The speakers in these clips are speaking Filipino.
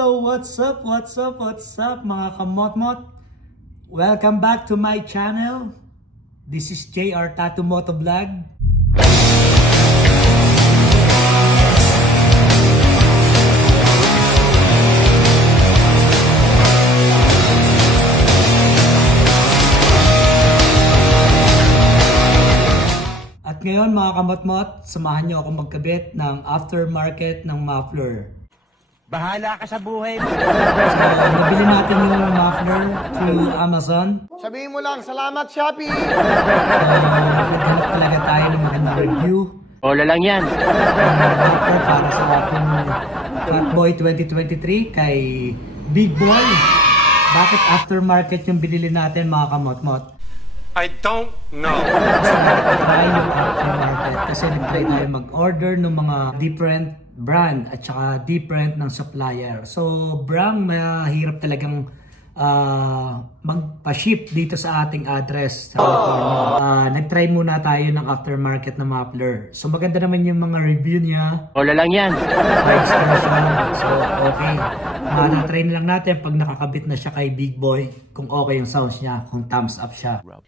Hello, what's up mga kamotmot? Welcome back to my channel. This is JR Tattoo Moto Vlog. At ngayon mga kamotmot, samahan niyo ako magkabit ng aftermarket ng muffler. Bahala ka sa buhay mo. So, nabili natin yung muffler through Amazon. Sabihin mo lang, salamat Shopee! Naghanap talaga tayo ng magandang review. Bola lang yan. Muffler para sa ating Fatboy 2023 kay Big Boy. Bakit aftermarket yung binili natin mga kamotmot? I don't know. Gusto natin try yung aftermarket kasi nag-try tayo mag-order ng mga different brand at saka different ng supplier. So, brand mahirap talagang magpa-ship dito sa ating address sa California. Nag-try muna tayo ng aftermarket na muffler. So, maganda naman yung mga review niya. Bola lang yan. 5 stars siya. So, okay. Try na lang natin pag nakakabit na siya kay Big Boy. Kung okay yung sounds niya. Kung thumbs up siya. So,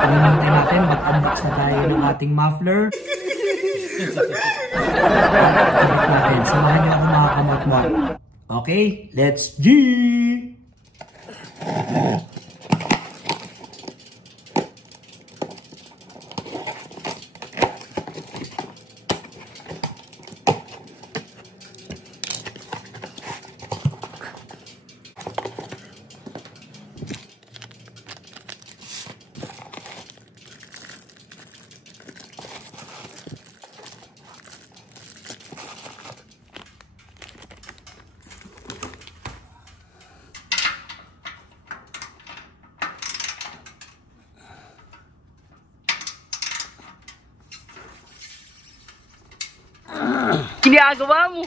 pinintay natin. Mag-unbox na tayo ng ating muffler. Kabit natin. Samahan niyo ako mga kamotmot. Okay, let's G! Ginagawa mo.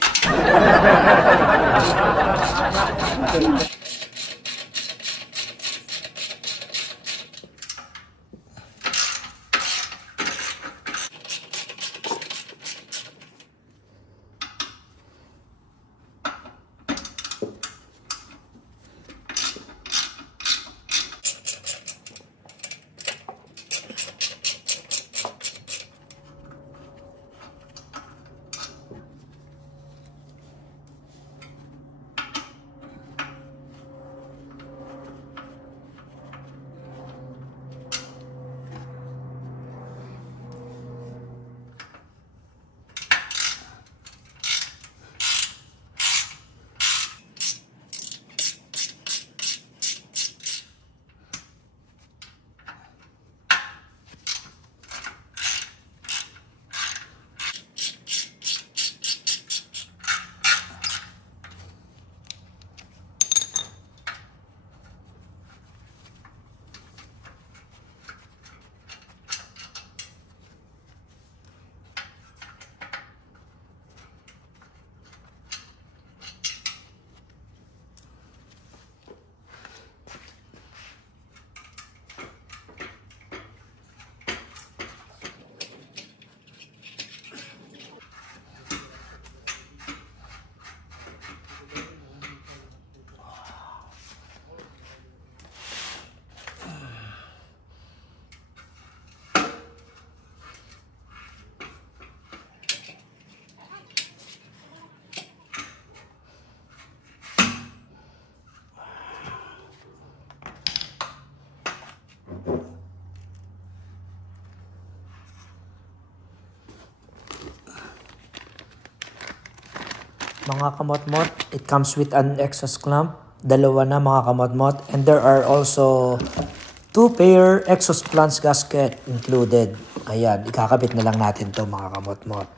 Mga kamotmot, it comes with an exhaust clamp. Dalawa na mga kamotmot. And there are also 2 pair exhaust flange gasket included. Ayan, ikakabit na lang natin to mga kamotmot.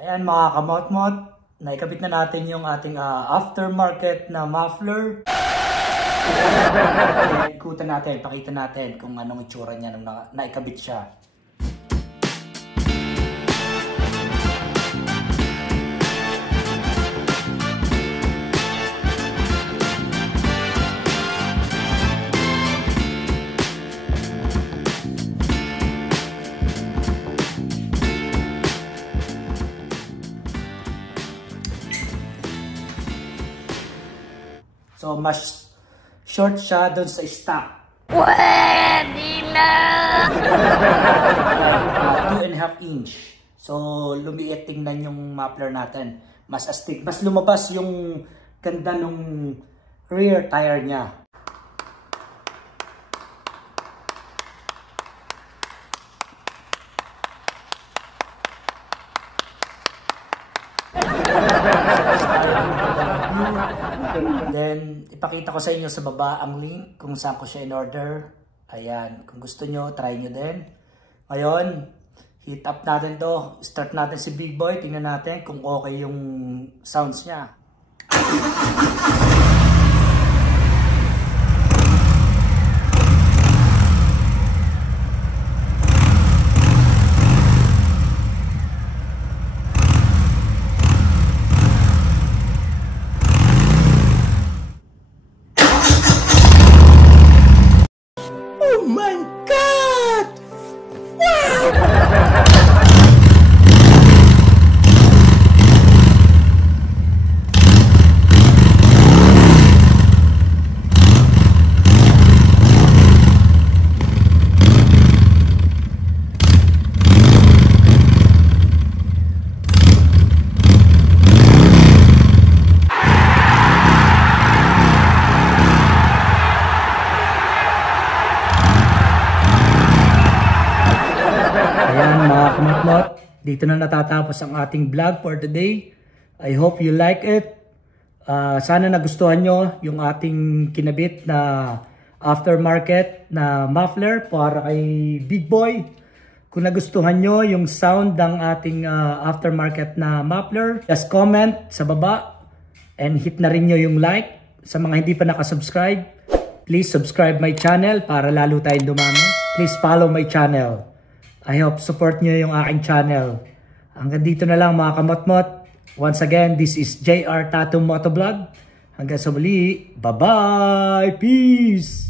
Ayan mga kamot-mot, naikabit na natin yung ating aftermarket na muffler. Ikutan natin, pakita natin kung anong itsura niya nung naikabit siya. So, mas short siya doon sa stock. Pwede na! 2.5 inch. So, lumiit tingnan yung muffler natin. Mas astig. Mas lumabas yung ganda ng rear tire niya. Then, ipakita ko sa inyo sa baba ang link kung saan ko siya in-order. Ayan, kung gusto nyo, try nyo din. Ngayon, heat up natin to. Start natin si Big Boy. Tingnan natin kung okay yung sounds niya. Dito na natatapos ang ating vlog for today. I hope you like it. Sana nagustuhan nyo yung ating kinabit na aftermarket na muffler para kay Big Boy. Kung nagustuhan nyo yung sound ng ating aftermarket na muffler, just comment sa baba and hit na rin nyo yung like. Sa mga hindi pa nakasubscribe, please subscribe my channel para lalo tayong dumami. Please follow my channel. I hope support nyo yung aking channel. Hanggang dito na lang mga kamot-mot. Once again, this is JR Tattoo Motovlog. Hanggang sa muli, bye-bye! Peace!